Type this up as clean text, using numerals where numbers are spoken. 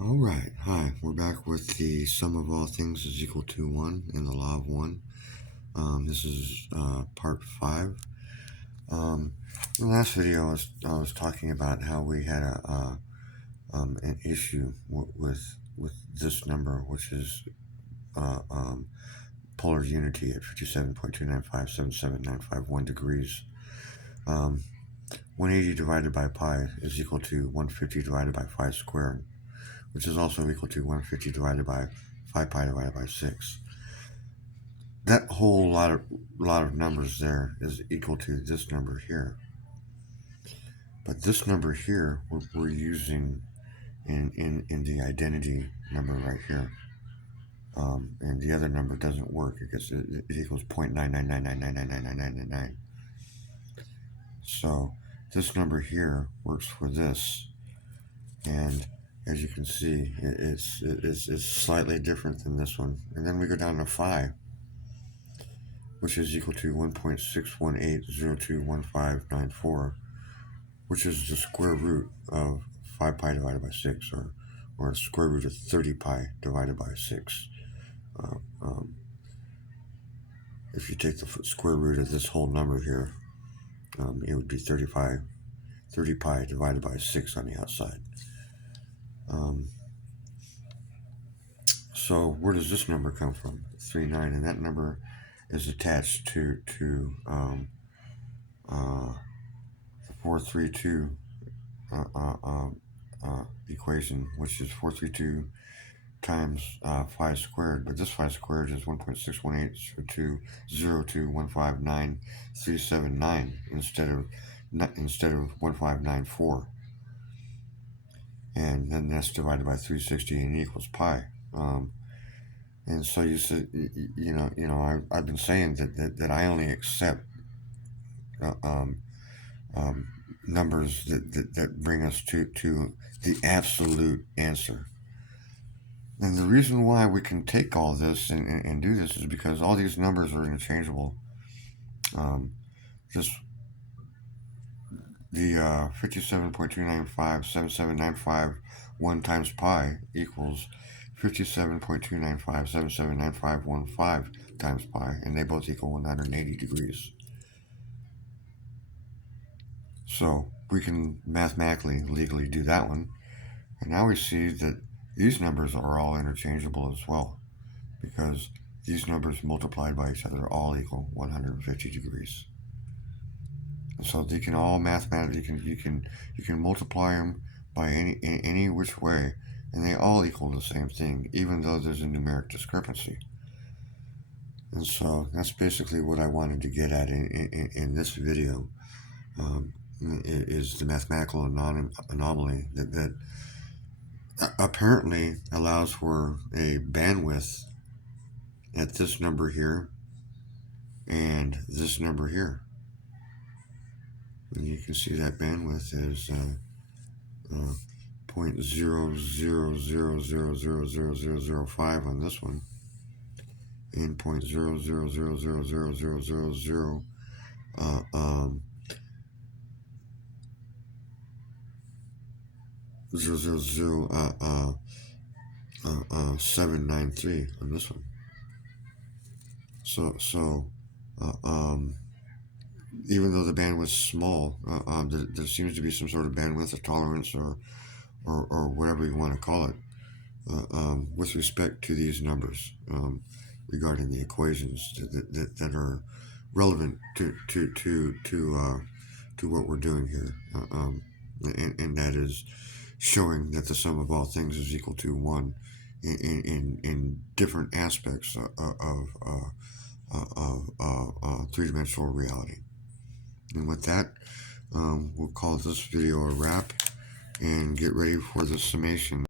All right, hi, we're back with the sum of all things is equal to 1 and the law of 1. This is part 5. In the last video, I was talking about how we had an issue with this number, which is polar unity at 57.2957795 degrees. 180 divided by pi is equal to 150 divided by 5 squared, which is also equal to 150 divided by 5 pi divided by 6. That whole lot of numbers there is equal to this number here. But this number here, we're using in the identity number right here. And the other number doesn't work because it equals 0.99999999999. So this number here works for this. And as you can see, it's slightly different than this one. And then we go down to 5, which is equal to 1.618021594, which is the square root of 5 pi divided by 6, or square root of 30 pi divided by 6. If you take the square root of this whole number here, it would be 30 pi divided by 6 on the outside. So where does this number come from? 39, and that number is attached to the 432 equation, which is 432 times 5 squared, but this 5 squared is 1.61802015939 instead of 1594, and then that's divided by 360 and equals pi. And so you said, I've been saying that I only accept numbers that bring us to the absolute answer. And the reason why we can take all this and do this is because all these numbers are interchangeable. Just the 57.2957795 1 times pi equals 57.295779515 times pi, and they both equal 180 degrees. So we can mathematically, legally do that one. And now we see that these numbers are all interchangeable as well, because these numbers multiplied by each other all equal 150 degrees. And so they can all mathematically, you can multiply them by any which way, and they all equal the same thing, even though there's a numeric discrepancy. And so that's basically what I wanted to get at in this video, is the mathematical anomaly that apparently allows for a bandwidth at this number here and this number here. And you can see that bandwidth is 0.00000005 on this one, and 0.00000000 793 on this one. So even though the bandwidth's small, there seems to be some sort of bandwidth of tolerance or whatever you want to call it, with respect to these numbers, regarding the equations that are relevant to what we're doing here, and that is showing that the sum of all things is equal to 1 in different aspects of three-dimensional reality. And with that, we'll call this video a wrap and get ready for the summation.